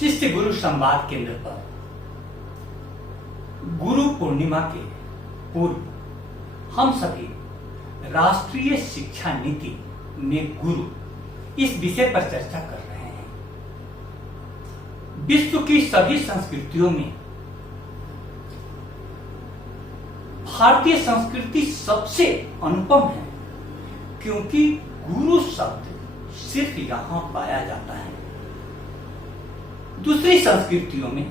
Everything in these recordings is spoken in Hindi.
शिष्य गुरु संवाद केंद्र पर गुरु पूर्णिमा के पूर्व हम सभी राष्ट्रीय शिक्षा नीति में गुरु इस विषय पर चर्चा कर रहे हैं। विश्व की सभी संस्कृतियों में भारतीय संस्कृति सबसे अनुपम है, क्योंकि गुरु शब्द सिर्फ यहां पाया जाता है। दूसरी संस्कृतियों में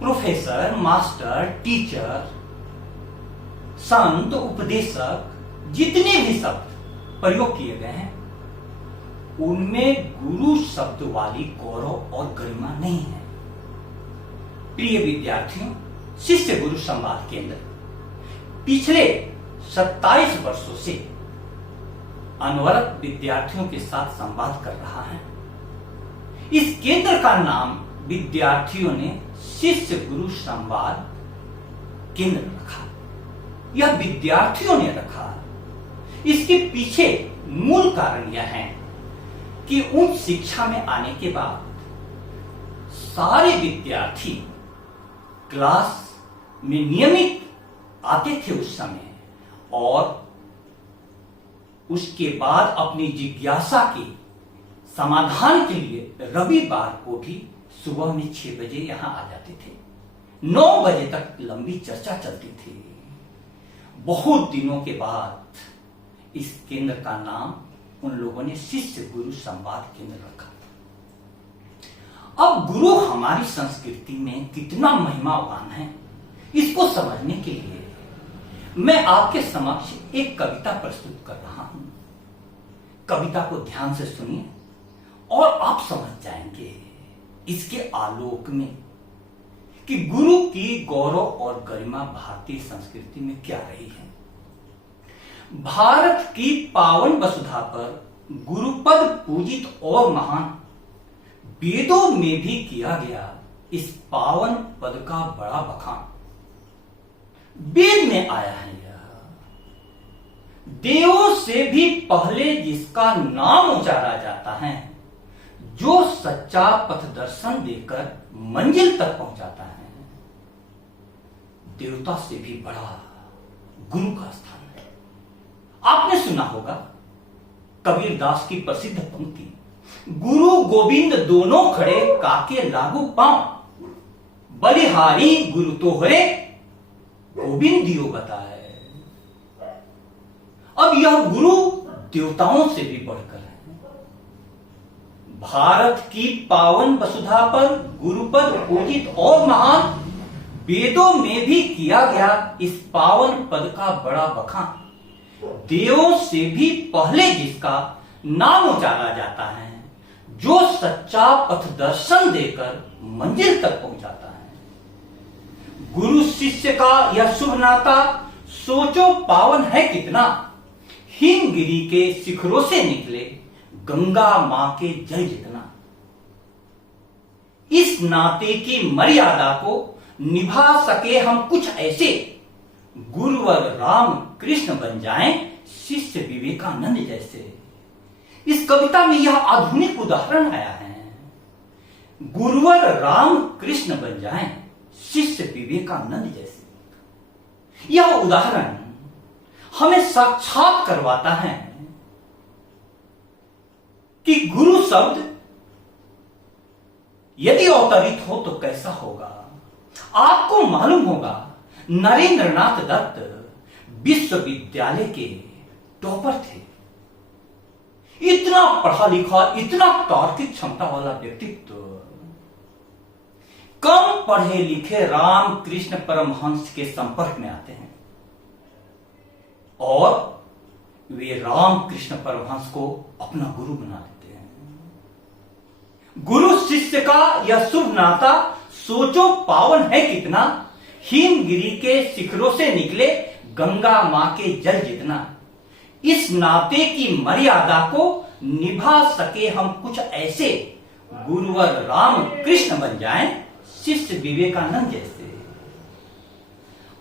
प्रोफेसर, मास्टर, टीचर, संत, उपदेशक जितने भी शब्द प्रयोग किए गए हैं, उनमें गुरु शब्द वाली गौरव और गरिमा नहीं है। प्रिय विद्यार्थियों, शिष्य गुरु संवाद केंद्र पिछले 27 वर्षों से अनवरत विद्यार्थियों के साथ संवाद कर रहा है। इस केंद्र का नाम विद्यार्थियों ने शिष्य गुरु संवाद केंद्र रखा। यह विद्यार्थियों ने रखा। इसके पीछे मूल कारण यह है कि उच्च शिक्षा में आने के बाद सारे विद्यार्थी क्लास में नियमित आते थे उस समय, और उसके बाद अपनी जिज्ञासा के समाधान के लिए रविवार को भी सुबह में 6 बजे यहां आ जाते थे। 9 बजे तक लंबी चर्चा चलती थी। बहुत दिनों के बाद इस केंद्र का नाम उन लोगों ने शिष्य गुरु संवाद केंद्र रखा। अब गुरु हमारी संस्कृति में कितना महिमावान है, इसको समझने के लिए मैं आपके समक्ष एक कविता प्रस्तुत कर रहा हूं। कविता को ध्यान से सुनिए और आप समझ जाएंगे इसके आलोक में कि गुरु की गौरव और गरिमा भारतीय संस्कृति में क्या रही है। भारत की पावन वसुधा पर गुरुपद पूजित और महान, वेदों में भी किया गया इस पावन पद का बड़ा बखान। वेद में आया है यह, देवों से भी पहले जिसका नाम उचारा जाता है, जो सच्चा पथ दर्शन देकर मंजिल तक पहुंचाता है। देवता से भी बड़ा गुरु का स्थान है। आपने सुना होगा कबीर दास की प्रसिद्ध पंक्ति, गुरु गोविंद दोनों खड़े काके लागू पांव, बलिहारी गुरु तोहरे गोविंद दियो बताए। अब यह गुरु देवताओं से भी बढ़कर है। भारत की पावन वसुधा पर गुरुपद पूजित और महान, वेदों में भी किया गया इस पावन पद का बड़ा बखान। देवों से भी पहले जिसका नाम उचारा जाता है, जो सच्चा पथ दर्शन देकर मंजिल तक पहुंचाता है। गुरु शिष्य का यह शुभ नाता सोचो पावन है कितना, हिमगिरी के शिखरों से निकले गंगा मां के जल जितना। इस नाते की मर्यादा को निभा सके हम कुछ ऐसे, गुरुवर राम कृष्ण बन जाएं शिष्य विवेकानंद जैसे। इस कविता में यह आधुनिक उदाहरण आया है, गुरुवर राम कृष्ण बन जाएं शिष्य विवेकानंद जैसे। यह उदाहरण हमें साक्षात करवाता है कि गुरु शब्द यदि अवतरित हो तो कैसा होगा। आपको मालूम होगा नरेंद्र नाथ दत्त विश्वविद्यालय के टॉपर थे। इतना पढ़ा लिखा, इतना तार्किक क्षमता वाला व्यक्तित्व कम पढ़े लिखे रामकृष्ण परमहंस के संपर्क में आते हैं और वे रामकृष्ण परमहंस को अपना गुरु बना देते हैं। गुरु शिष्य का यह शुभ नाता सोचो पावन है कितना, हिमगिरी के शिखरों से निकले गंगा मां के जल जितना। इस नाते की मर्यादा को निभा सके हम कुछ ऐसे, गुरुवर राम कृष्ण बन जाएं शिष्य विवेकानंद जैसे।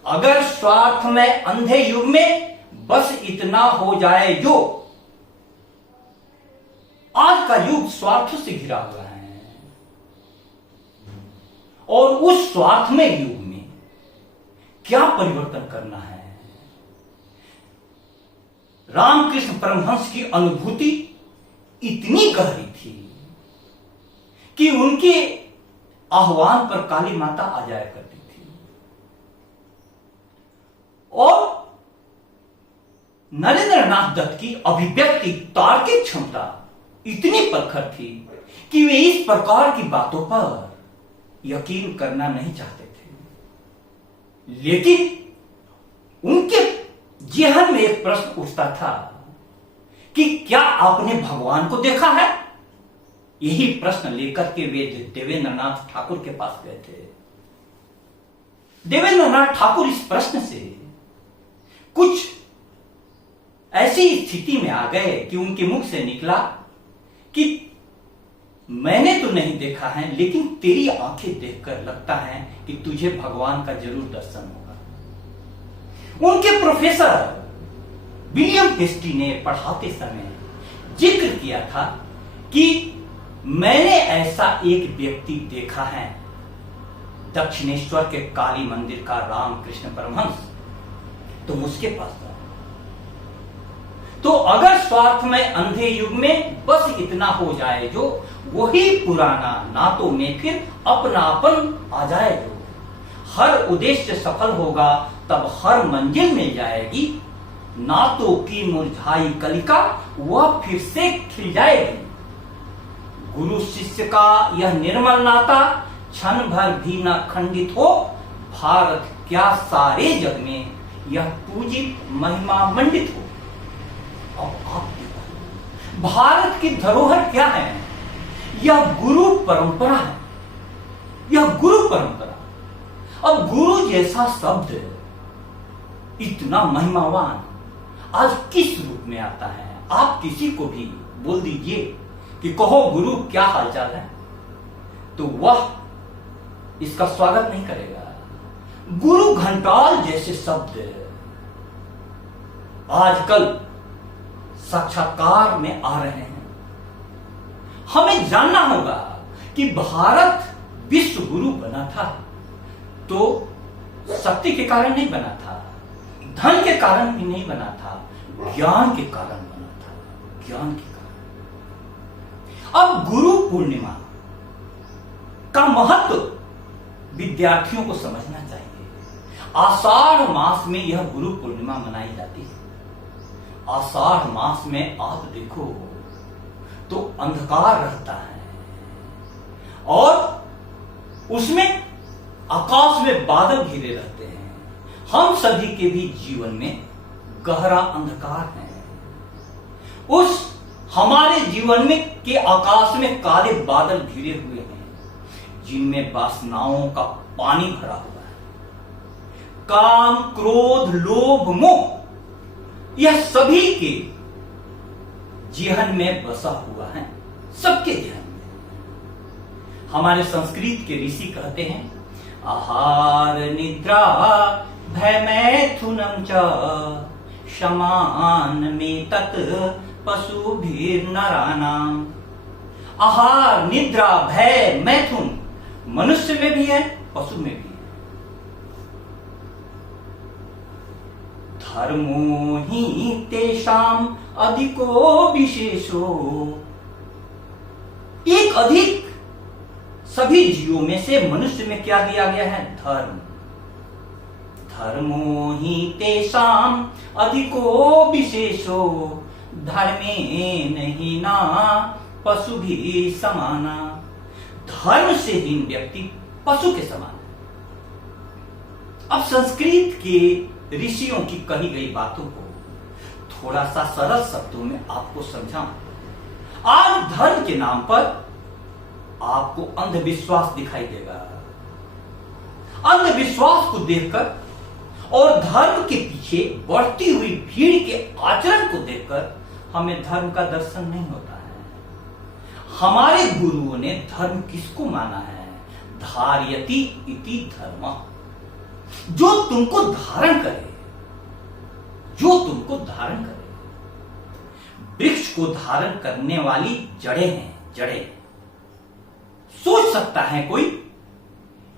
अगर स्वार्थ में अंधे युग में बस इतना हो जाए जो, आज का युग स्वार्थों से घिरा हुआ है, और उस स्वार्थमय युग में क्या परिवर्तन करना है। रामकृष्ण परमहंस की अनुभूति इतनी गहरी थी कि उनके आह्वान पर काली माता आ जाया करती थी, और नरेंद्रनाथ दत्त की अभिव्यक्ति तार्किक क्षमता इतनी प्रखर थी कि वे इस प्रकार की बातों पर यकीन करना नहीं चाहते थे। लेकिन उनके जेहन में एक प्रश्न उठता था कि क्या आपने भगवान को देखा है? यही प्रश्न लेकर के वे देवेंद्रनाथ ठाकुर के पास गए थे। देवेंद्रनाथ ठाकुर इस प्रश्न से कुछ ऐसी स्थिति में आ गए कि उनके मुख से निकला कि मैंने तो नहीं देखा है, लेकिन तेरी आंखें देखकर लगता है कि तुझे भगवान का जरूर दर्शन होगा। उनके प्रोफेसर विलियम पेस्टी ने पढ़ाते समय जिक्र किया था कि मैंने ऐसा एक व्यक्ति देखा है, दक्षिणेश्वर के काली मंदिर का रामकृष्ण परमहंस, तुम उसके पास जाओ। तो अगर स्वार्थ में अंधे युग में बस इतना हो जाए जो वही पुराना नातों में फिर अपनापन आ जाए, जो हर उद्देश्य सफल होगा तब हर मंजिल मिल जाएगी, नातों की मुरझाई कलिका वह फिर से खिल जाएगी। गुरु शिष्य का यह निर्मल नाता क्षण भर भी न खंडित हो, भारत क्या सारे जग में यह पूजित महिमा मंडित हो। अब आप देखो भारत की धरोहर क्या है? यह गुरु परंपरा है, यह गुरु परंपरा। अब गुरु जैसा शब्द इतना महिमावान आज किस रूप में आता है? आप किसी को भी बोल दीजिए कि कहो गुरु क्या हालचाल है, तो वह इसका स्वागत नहीं करेगा। गुरु घंटाल जैसे शब्द आजकल साक्षात्कार में आ रहे हैं। हमें जानना होगा कि भारत विश्व गुरु बना था तो शक्ति के कारण नहीं बना था, धन के कारण भी नहीं बना था, ज्ञान के कारण बना था, ज्ञान के कारण। अब गुरु पूर्णिमा का महत्व विद्यार्थियों को समझना चाहिए। आषाढ़ मास में यह गुरु पूर्णिमा मनाई जाती है। आषाढ़ मास में आप देखो तो अंधकार रहता है और उसमें आकाश में बादल घिरे रहते हैं। हम सभी के भी जीवन में गहरा अंधकार है। उस हमारे जीवन में के आकाश में काले बादल घिरे हुए हैं, जिनमें वासनाओं का पानी भरा हुआ है। काम, क्रोध, लोभ, मोह यह सभी के जेहन में बसा हुआ है, सबके जेहन में। हमारे संस्कृत के ऋषि कहते हैं आहार निद्रा भय मैथुनम च शमान में तत् पशु भीर नरानाम। आहार, निद्रा, भय, मैथुन मनुष्य में भी है, पशु में भी है। धर्मो ही तेषाम अधिको विशेषो। एक अधिक सभी जीवों में से मनुष्य में क्या दिया गया है? धर्म। धर्मो ही तेषाम अधिको विशेषो धर्मेण हीना पशु भी समाना। धर्म से हीन व्यक्ति पशु के समान है। अब संस्कृत के ऋषियों की कही गई बातों को थोड़ा सा सरल शब्दों में आपको समझाऊं। आज धर्म के नाम पर आपको अंधविश्वास दिखाई देगा। अंधविश्वास को देखकर और धर्म के पीछे बढ़ती हुई भीड़ के आचरण को देखकर हमें धर्म का दर्शन नहीं होता है। हमारे गुरुओं ने धर्म किसको माना है? धार्यति इति धर्म। जो तुमको धारण करे, जो तुमको धारण करे। वृक्ष को धारण करने वाली जड़ें हैं, जड़ें। सोच सकता है कोई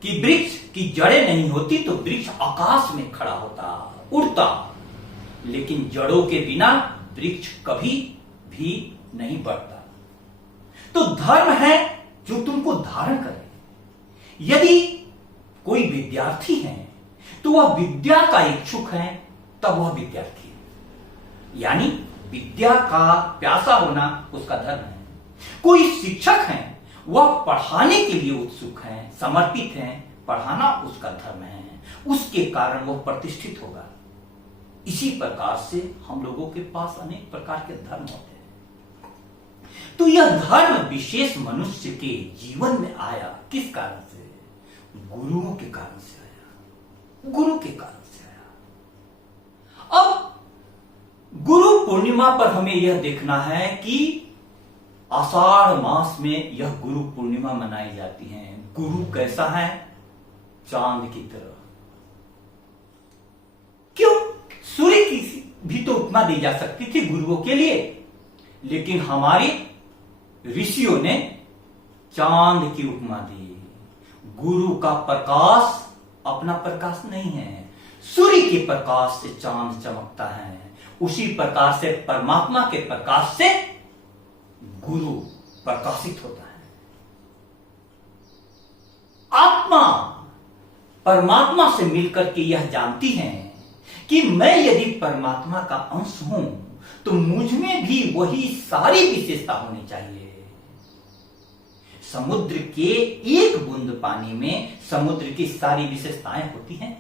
कि वृक्ष की जड़ें नहीं होती तो वृक्ष आकाश में खड़ा होता, उड़ता, लेकिन जड़ों के बिना वृक्ष कभी भी नहीं बढ़ता। तो धर्म है जो तुमको धारण करे। यदि कोई विद्यार्थी है तो वह विद्या का इच्छुक है, तब वह विद्यार्थी है, यानी विद्या का प्यासा होना उसका धर्म है। कोई शिक्षक है, वह पढ़ाने के लिए उत्सुक है, समर्पित है, पढ़ाना उसका धर्म है, उसके कारण वह प्रतिष्ठित होगा। इसी प्रकार से हम लोगों के पास अनेक प्रकार के धर्म होते हैं। तो यह धर्म विशेष मनुष्य के जीवन में आया किस कारण से? गुरुओं के कारण से आया, गुरु के कारण से आया। अब गुरु पूर्णिमा पर हमें यह देखना है कि आषाढ़ मास में यह गुरु पूर्णिमा मनाई जाती है। गुरु कैसा है? चांद की तरह। क्यों? सूर्य की भी तो उपमा दी जा सकती थी गुरुओं के लिए, लेकिन हमारे ऋषियों ने चांद की उपमा दी। गुरु का प्रकाश अपना प्रकाश नहीं है, सूर्य के प्रकाश से चांद चमकता है। उसी प्रकार से परमात्मा के प्रकाश से गुरु प्रकाशित होता है। आत्मा परमात्मा से मिलकर के यह जानती है कि मैं यदि परमात्मा का अंश हूं तो मुझ में भी वही सारी विशेषता होनी चाहिए। समुद्र के एक बूंद पानी में समुद्र की सारी विशेषताएं होती हैं।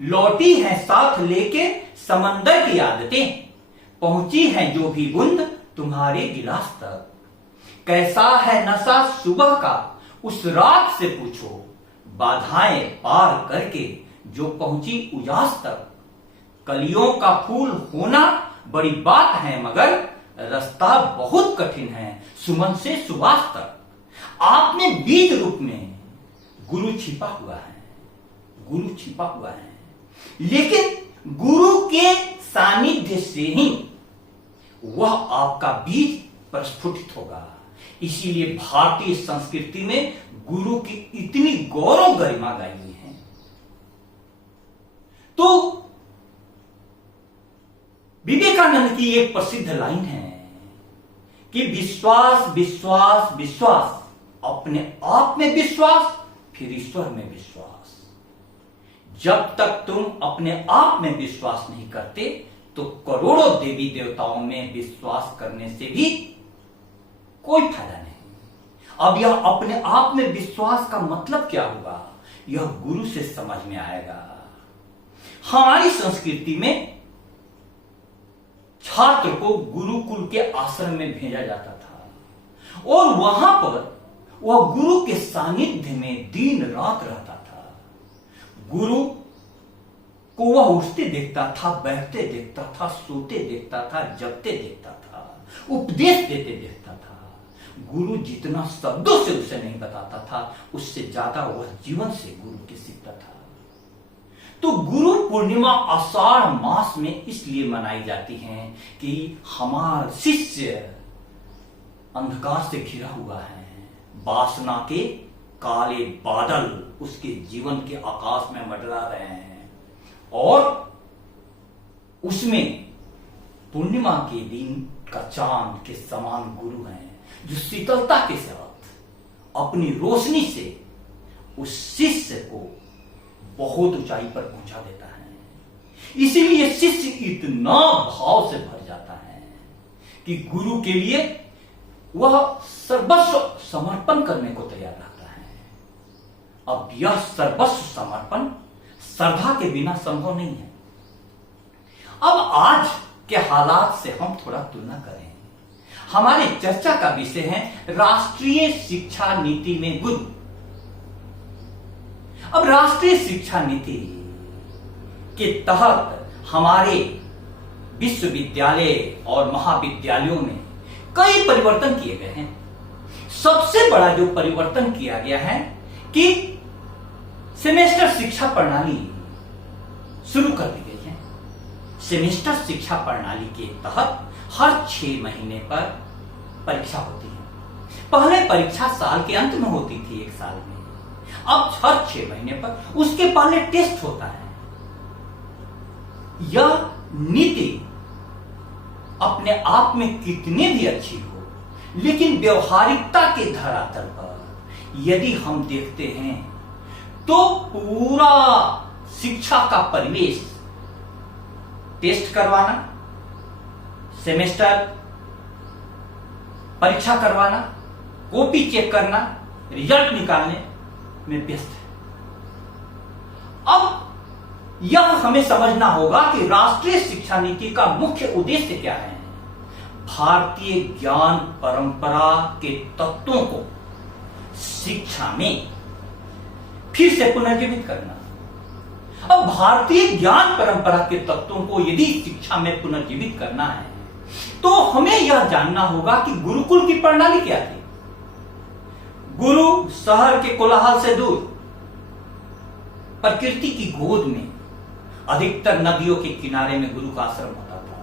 लौटी है साथ लेके समंदर की आदतें, पहुंची है जो भी बूंद तुम्हारे गिलास तक। कैसा है नशा सुबह का उस रात से पूछो, बाधाएं पार करके जो पहुंची उजास तक। कलियों का फूल होना बड़ी बात है मगर रास्ता बहुत कठिन है सुमन से सुबास तक। आप में बीज रूप में गुरु छिपा हुआ है, गुरु छिपा हुआ है, लेकिन गुरु के सानिध्य से ही वह आपका बीज प्रस्फुटित होगा। इसीलिए भारतीय संस्कृति में गुरु की इतनी गौरव गरिमा गाई हुई है। तो विवेकानंद की एक प्रसिद्ध लाइन है कि विश्वास विश्वास विश्वास, अपने आप में विश्वास, फिर ईश्वर में विश्वास। जब तक तुम अपने आप में विश्वास नहीं करते तो करोड़ों देवी देवताओं में विश्वास करने से भी कोई फायदा नहीं। अब यह अपने आप में विश्वास का मतलब क्या होगा, यह गुरु से समझ में आएगा। हमारी संस्कृति में छात्र को गुरुकुल के आश्रम में भेजा जाता था और वहां पर वह गुरु के सानिध्य में दिन रात रहता था। गुरु को वह उठते देखता था, बैठते देखता था, सोते देखता था, जगते देखता था, उपदेश देते देखता था। गुरु जितना शब्दों से उसे नहीं बताता था, उससे ज्यादा वह जीवन से गुरु के सीखता था। तो गुरु पूर्णिमा आषाढ़ मास में इसलिए मनाई जाती है कि हमारा शिष्य अंधकार से घिरा हुआ है, वासना के काले बादल उसके जीवन के आकाश में मंडरा रहे हैं और उसमें पूर्णिमा के दिन का चांद के समान गुरु हैं जो शीतलता के साथ अपनी रोशनी से उस शिष्य को बहुत ऊंचाई पर पहुंचा देता है। इसीलिए शिष्य इतना भाव से भर जाता है कि गुरु के लिए वह सर्वस्व समर्पण करने को तैयार रहता है। अब यह सर्वस्व समर्पण श्रद्धा के बिना संभव नहीं है। अब आज के हालात से हम थोड़ा तुलना करें। हमारे चर्चा का विषय है राष्ट्रीय शिक्षा नीति में गुरु। अब राष्ट्रीय शिक्षा नीति के तहत हमारे विश्वविद्यालय और महाविद्यालयों में कई परिवर्तन किए गए हैं। सबसे बड़ा जो परिवर्तन किया गया है कि सेमेस्टर शिक्षा प्रणाली शुरू कर दी गई है। सेमेस्टर शिक्षा प्रणाली के तहत हर 6 महीने पर परीक्षा होती है। पहले परीक्षा साल के अंत में होती थी, 1 साल में। अब हर 6 महीने पर उसके पहले टेस्ट होता है। यह नीति अपने आप में कितनी भी अच्छी हो, लेकिन व्यवहारिकता के धरातल पर यदि हम देखते हैं तो पूरा शिक्षा का परिवेश टेस्ट करवाना, सेमेस्टर परीक्षा करवाना, कॉपी चेक करना, रिजल्ट निकालने में व्यस्त है। अब यह हमें समझना होगा कि राष्ट्रीय शिक्षा नीति का मुख्य उद्देश्य क्या है। भारतीय ज्ञान परंपरा के तत्वों को शिक्षा में फिर से पुनर्जीवित करना। अब भारतीय ज्ञान परंपरा के तत्वों को यदि शिक्षा में पुनर्जीवित करना है तो हमें यह जानना होगा कि गुरुकुल की प्रणाली क्या थी। गुरु शहर के कोलाहल से दूर प्रकृति की गोद में, अधिकतर नदियों के किनारे में गुरु का आश्रम होता था।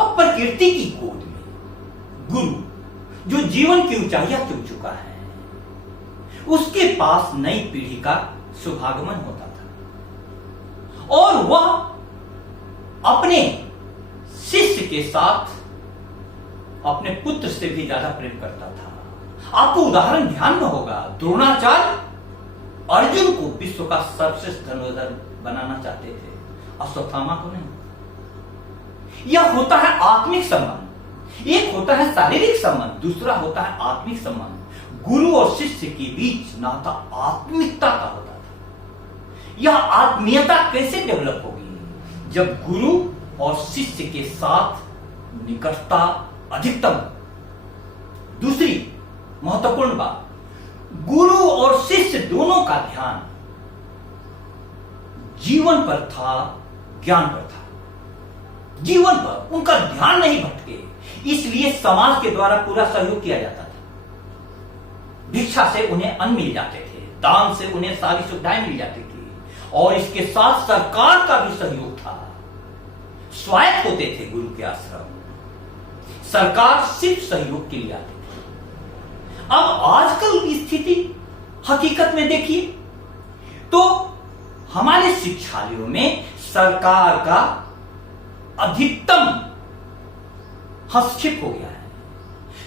अब प्रकृति की गोद में गुरु जो जीवन की ऊंचाइयां चुम चुका है, उसके पास नई पीढ़ी का शुभागमन होता था और वह अपने शिष्य के साथ अपने पुत्र से भी ज्यादा प्रेम करता था। आपको उदाहरण ध्यान में होगा, द्रोणाचार्य अर्जुन को विश्व का सर्वश्रेष्ठ धनुर्धर बनाना चाहते थे, अश्वत्थामा को नहीं। यह होता है आत्मिक संबंध। एक होता है शारीरिक संबंध, दूसरा होता है आत्मिक संबंध। गुरु और शिष्य के बीच नाता आत्मिकता का होता था। यह आत्मीयता कैसे डेवलप होगी? जब गुरु और शिष्य के साथ निकटता अधिकतम। दूसरी महत्वपूर्ण बात, गुरु और शिष्य दोनों का ध्यान जीवन पर था, ज्ञान पर था। जीवन पर उनका ध्यान नहीं भटके, इसलिए समाज के द्वारा पूरा सहयोग किया जाता था। भिक्षा से उन्हें अन्न मिल जाते थे, दान से उन्हें सारी सुविधाएं मिल जाती थी और इसके साथ सरकार का भी सहयोग था। स्वायत्त होते थे गुरु के आश्रम, सरकार सिर्फ सहयोग के लिए आती थी। अब आजकल की स्थिति हकीकत में देखिए तो हमारे शिक्षालयों में सरकार का अधिकतम हस्तक्षेप हो गया है।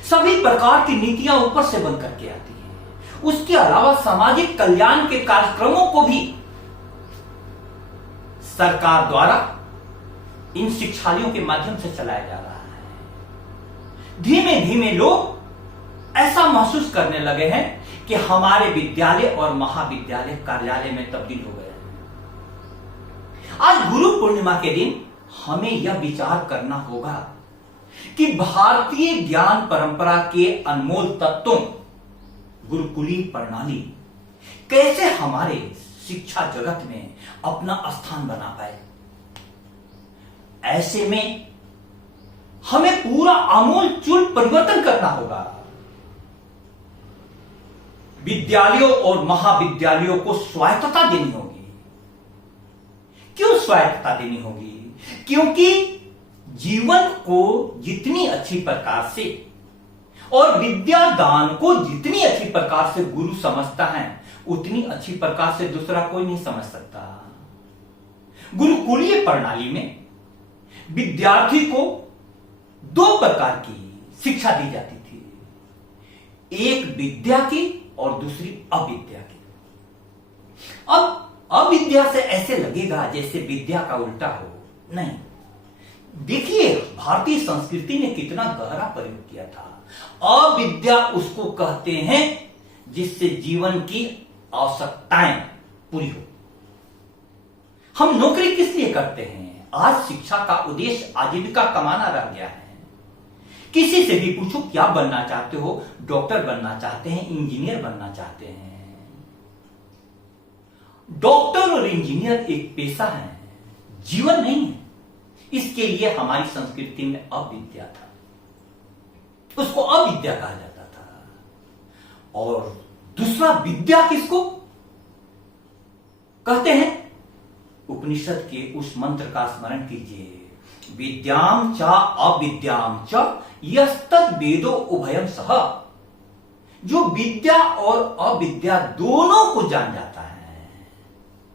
सभी प्रकार की नीतियां ऊपर से बन करके आती हैं। उसके अलावा सामाजिक कल्याण के कार्यक्रमों को भी सरकार द्वारा इन शिक्षालयों के माध्यम से चलाया जा रहा है। धीमे धीमे लोग ऐसा महसूस करने लगे हैं कि हमारे विद्यालय और महाविद्यालय कार्यालय में तब्दील हो गए हैं। आज गुरु पूर्णिमा के दिन हमें यह विचार करना होगा कि भारतीय ज्ञान परंपरा के अनमोल तत्वों, गुरुकुलीय प्रणाली कैसे हमारे शिक्षा जगत में अपना स्थान बना पाए। ऐसे में हमें पूरा आमूल चूल परिवर्तन करना होगा। विद्यालयों और महाविद्यालयों को स्वायत्तता देनी होगी। क्यों स्वायत्तता देनी होगी? क्योंकि जीवन को जितनी अच्छी प्रकार से और विद्या दान को जितनी अच्छी प्रकार से गुरु समझता है, उतनी अच्छी प्रकार से दूसरा कोई नहीं समझ सकता। गुरुकुलीय प्रणाली में विद्यार्थी को 2 प्रकार की शिक्षा दी जाती थी, एक विद्या की और दूसरी अविद्या की। अब अविद्या से ऐसे लगेगा जैसे विद्या का उल्टा हो, नहीं। देखिए भारतीय संस्कृति ने कितना गहरा प्रयोग किया था। अविद्या उसको कहते हैं जिससे जीवन की आवश्यकताएं पूरी हो। हम नौकरी किस लिए करते हैं? आज शिक्षा का उद्देश्य आजीविका कमाना रह गया है। किसी से भी पूछो क्या बनना चाहते हो? डॉक्टर बनना चाहते हैं, इंजीनियर बनना चाहते हैं। डॉक्टर और इंजीनियर एक पेशा है, जीवन नहीं है। इसके लिए हमारी संस्कृति में अविद्या था, उसको अविद्या कहा जाता था। और दूसरा विद्या किसको कहते हैं? उपनिषद के उस मंत्र का स्मरण कीजिए, विद्याम च अविद्याम च यस्तद् वेदो उभयम सह। जो विद्या और अविद्या दोनों को जान जाता है,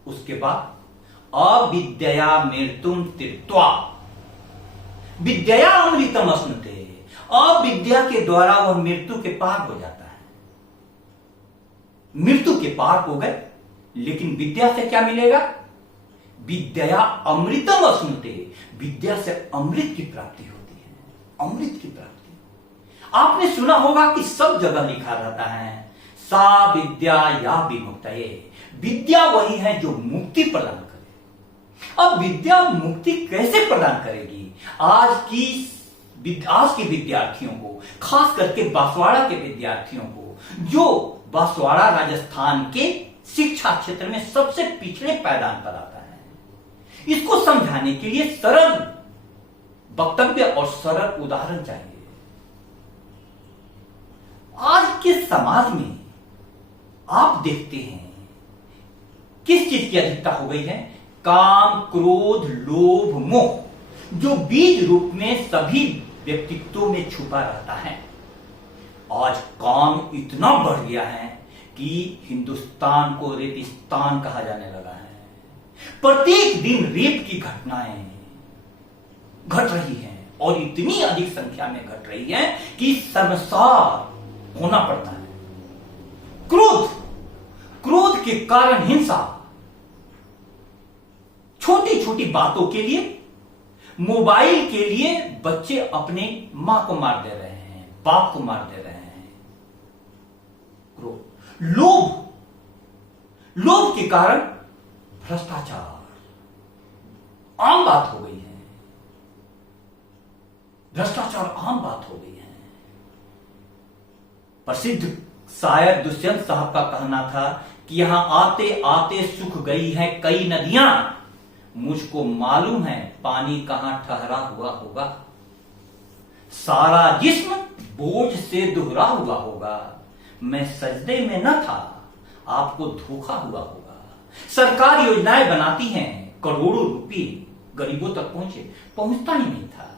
उसके बाद अविद्या मृत्युम तीर्त्वा विद्या अमृतम अश्नुते। अविद्या के द्वारा वह मृत्यु के पार हो जाता है। मृत्यु के पार हो गए, लेकिन विद्या से क्या मिलेगा? विद्या अमृतम अश्नुते। विद्या से अमृत की प्राप्ति होती है, अमृत की प्राप्ति। आपने सुना होगा कि सब जगह लिखा रहता है, सा विद्या या विमुक्तये। विद्या वही है जो मुक्ति प्रदान करे। अब विद्या मुक्ति कैसे प्रदान करेगी? आज के विद्यार्थियों को, खास करके बांसवाड़ा के विद्यार्थियों को, जो बांसवाड़ा राजस्थान के शिक्षा क्षेत्र में सबसे पिछड़े पायदान पर आता है, इसको समझाने के लिए सरल वक्तव्य और सरल उदाहरण चाहिए। आज के समाज में आप देखते हैं किस चीज की अधिकता हो गई है? काम, क्रोध, लोभ, मोह, जो बीज रूप में सभी व्यक्तित्वों में छुपा रहता है। आज काम इतना बढ़ गया है कि हिंदुस्तान को रेगिस्तान कहा जाने लगा है। प्रत्येक दिन रेप की घटनाएं घट रही हैं और इतनी अधिक संख्या में घट रही है कि शर्मसार होना पड़ता है। क्रोध के कारण हिंसा, छोटी छोटी बातों के लिए, मोबाइल के लिए बच्चे अपने मां को मार दे रहे हैं, बाप को मार दे रहे हैं। क्रोध, लोभ के कारण भ्रष्टाचार आम बात हो गई है। भ्रष्टाचार आम बात हो गई है। प्रसिद्ध शायर दुष्यंत साहब का कहना था कि यहां आते आते सूख गई है कई नदियां, मुझको मालूम है पानी कहां ठहरा हुआ होगा। सारा जिस्म बोझ से दुहरा हुआ होगा, मैं सजदे में न था, आपको धोखा हुआ होगा। सरकार योजनाएं बनाती हैं, करोड़ों रुपए गरीबों तक पहुंचता ही नहीं था।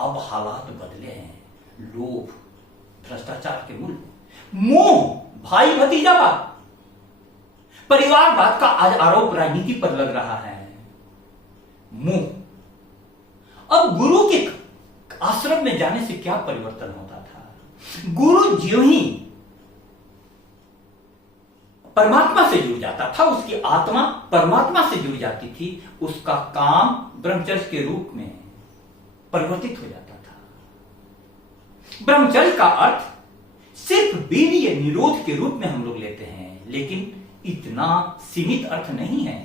अब हालात बदले हैं। लोभ, भ्रष्टाचार के मूल, मोह, भाई भतीजावाद, परिवारवाद का आज आरोप राजनीति पर लग रहा है। मोह। अब गुरु के आश्रम में जाने से क्या परिवर्तन होता था? गुरु ज्यों ही परमात्मा से जुड़ जाता था, उसकी आत्मा परमात्मा से जुड़ जाती थी, उसका काम ब्रह्मचर्य के रूप में परिवर्तित हो जाता था। ब्रह्मचर्य का अर्थ सिर्फ वीर्य निरोध के रूप में हम लोग लेते हैं, लेकिन इतना सीमित अर्थ नहीं है।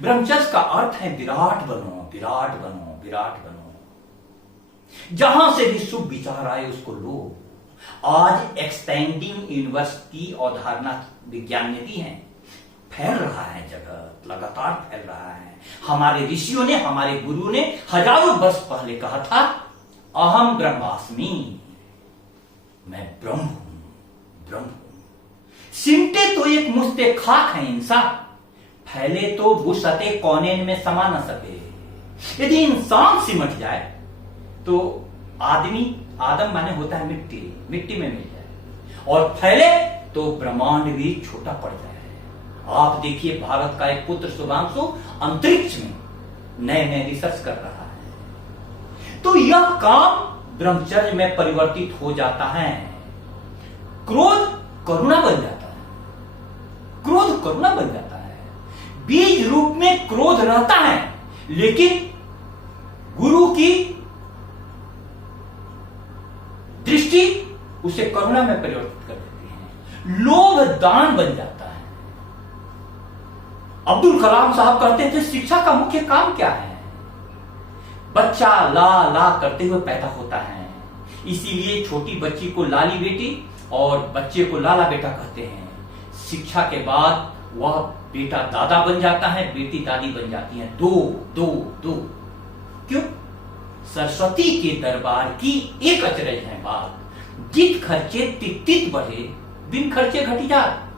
ब्रह्मचर्य का अर्थ है विराट बनो, विराट बनो, विराट बनो। जहां से भी शुभ विचार आए उसको लो। आज एक्सपेंडिंग यूनिवर्स की अवधारणा विज्ञान ने दी है, फैल रहा है, जगत लगातार फैल रहा है। हमारे ऋषियों ने, हमारे गुरु ने हजारों वर्ष पहले कहा था, अहम ब्रह्मास्मि, मैं ब्रह्म हूं, ब्रह्म हूं। सिमटे तो एक मुश्ते खाक है इंसान, फैले तो वुसअते कौनेन में समा न सके। यदि इंसान सिमट जाए तो आदम माने होता है मिट्टी, मिट्टी में मिल जाए, और फैले तो ब्रह्मांड भी छोटा पड़ जाए। आप देखिए, भारत का एक पुत्र शुभांशु अंतरिक्ष में नए नए रिसर्च कर रहा है। तो यह काम ब्रह्मचर्य में परिवर्तित हो जाता है। क्रोध करुणा बन जाता है, क्रोध करुणा बन जाता है। बीज रूप में क्रोध रहता है, लेकिन गुरु की दृष्टि उसे करुणा में परिवर्तित कर देती है। लोभ दान बन जाता है। अब्दुल कलाम साहब कहते थे, शिक्षा का मुख्य काम क्या है? बच्चा ला ला करते हुए पैदा होता है, इसीलिए छोटी बच्ची को लाली बेटी और बच्चे को लाला बेटा कहते हैं। शिक्षा के बाद वह बेटा दादा बन जाता है, बेटी दादी बन जाती है। दो दो दो। क्यों? सरस्वती के दरबार की एक अचरज है बात, जित खर्चे तित बढ़े, बिन खर्चे घटी जात।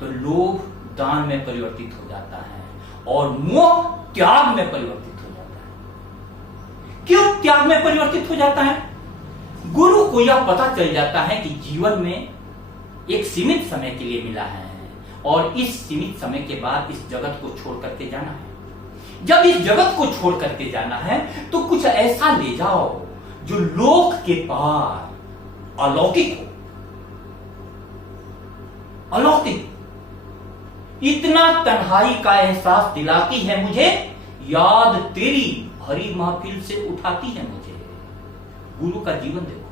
तो लोभ दान में परिवर्तित हो जाता है और मोह त्याग में परिवर्तित हो जाता है। क्यों त्याग में परिवर्तित हो जाता है? गुरु को यह पता चल जाता है कि जीवन में एक सीमित समय के लिए मिला है और इस सीमित समय के बाद इस जगत को छोड़ करके जाना है। जब इस जगत को छोड़ करके जाना है तो कुछ ऐसा ले जाओ जो लोक के पार अलौकिक हो। अलौकिक इतना तन्हाई का एहसास दिलाती है मुझे, याद तेरी भरी महफिल से उठाती है मुझे। गुरु का जीवन देखो,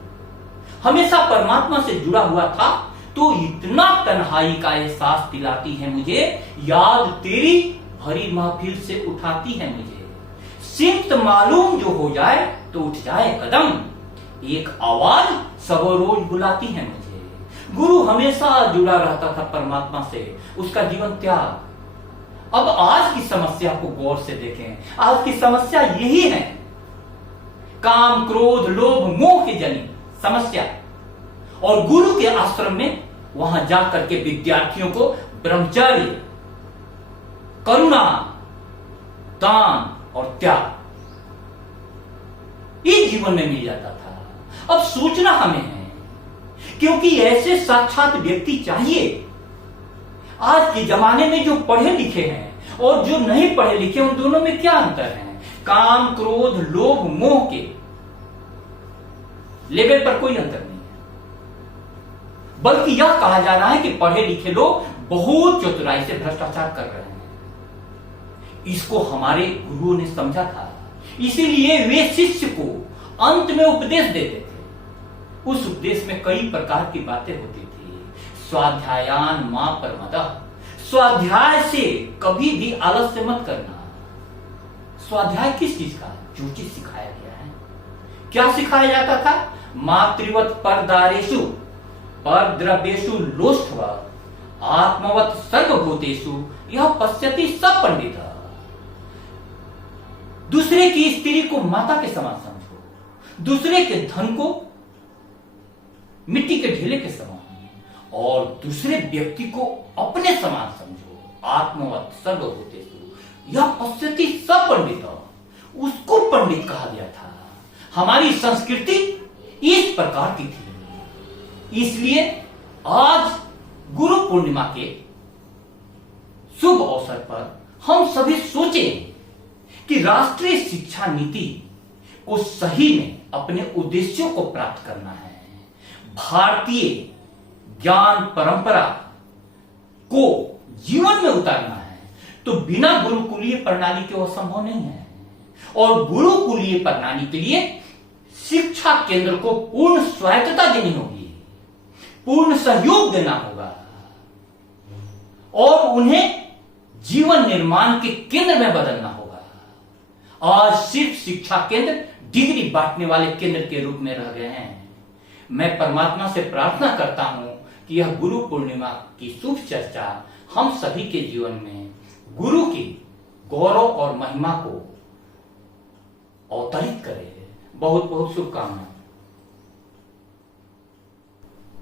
हमेशा परमात्मा से जुड़ा हुआ था तो इतना तन्हाई का एहसास दिलाती है मुझे, याद तेरी भरी महफिल से उठाती है मुझे। सिमत मालूम जो हो जाए तो उठ जाए कदम, एक आवाज सब रोज बुलाती है मुझे। गुरु हमेशा जुड़ा रहता था परमात्मा से, उसका जीवन त्याग। अब आज की समस्या को गौर से देखें। आज की समस्या यही है, काम क्रोध लोभ मोह की जनी समस्या। और गुरु के आश्रम में वहां जाकर के विद्यार्थियों को ब्रह्मचर्य, करुणा, दान और त्याग इस जीवन में मिल जाता था। अब सोचना हमें है, क्योंकि ऐसे साक्षात व्यक्ति चाहिए। आज के जमाने में जो पढ़े लिखे हैं और जो नहीं पढ़े लिखे, उन दोनों में क्या अंतर है? काम क्रोध लोभ मोह के लेवल पर कोई अंतर नहीं है, बल्कि यह कहा जा रहा है कि पढ़े लिखे लोग बहुत चतुराई से भ्रष्टाचार कर रहे हैं। इसको हमारे गुरुओं ने समझा था, इसीलिए वे शिष्य को अंत में उपदेश देते थे। उस उपदेश में कई प्रकार की बातें होती थी। स्वाध्यायान मां परमदः, स्वाध्याय से कभी भी आलस्य मत करना। स्वाध्याय किस चीज का? जो चीज सिखाया गया है। क्या सिखाया जाता था? मातृवत परदारेषु परद्रव्येषु लोष्ठवत् आत्मवत सर्वभूतेषु यह पश्यति सब पंडित। दूसरे की स्त्री को माता के समान समझो, दूसरे के धन को मिट्टी के ढेले के समान, और दूसरे व्यक्ति को अपने समान समझो। आत्मवत सर्वभूतेषु यह पश्यति सब पंडित, उसको पंडित कहा गया था। हमारी संस्कृति इस प्रकार की थी। इसलिए आज गुरु पूर्णिमा के शुभ अवसर पर हम सभी सोचें कि राष्ट्रीय शिक्षा नीति को सही में अपने उद्देश्यों को प्राप्त करना है। भारतीय ज्ञान परंपरा को जीवन में उतारना है, तो बिना गुरुकुलीय प्रणाली के वो संभव नहीं है। और गुरुकुलीय प्रणाली के लिए शिक्षा केंद्र को पूर्ण स्वायत्तता देनी होगी, पूर्ण सहयोग देना होगा और उन्हें जीवन निर्माण के केंद्र में बदलना होगा। आज सिर्फ शिक्षा केंद्र डिग्री बांटने वाले केंद्र के रूप में रह गए हैं। मैं परमात्मा से प्रार्थना करता हूं कि यह गुरु पूर्णिमा की शुभ चर्चा हम सभी के जीवन में गुरु की गौरव और महिमा को अवतरित करे। बहुत बहुत शुभकामनाएं।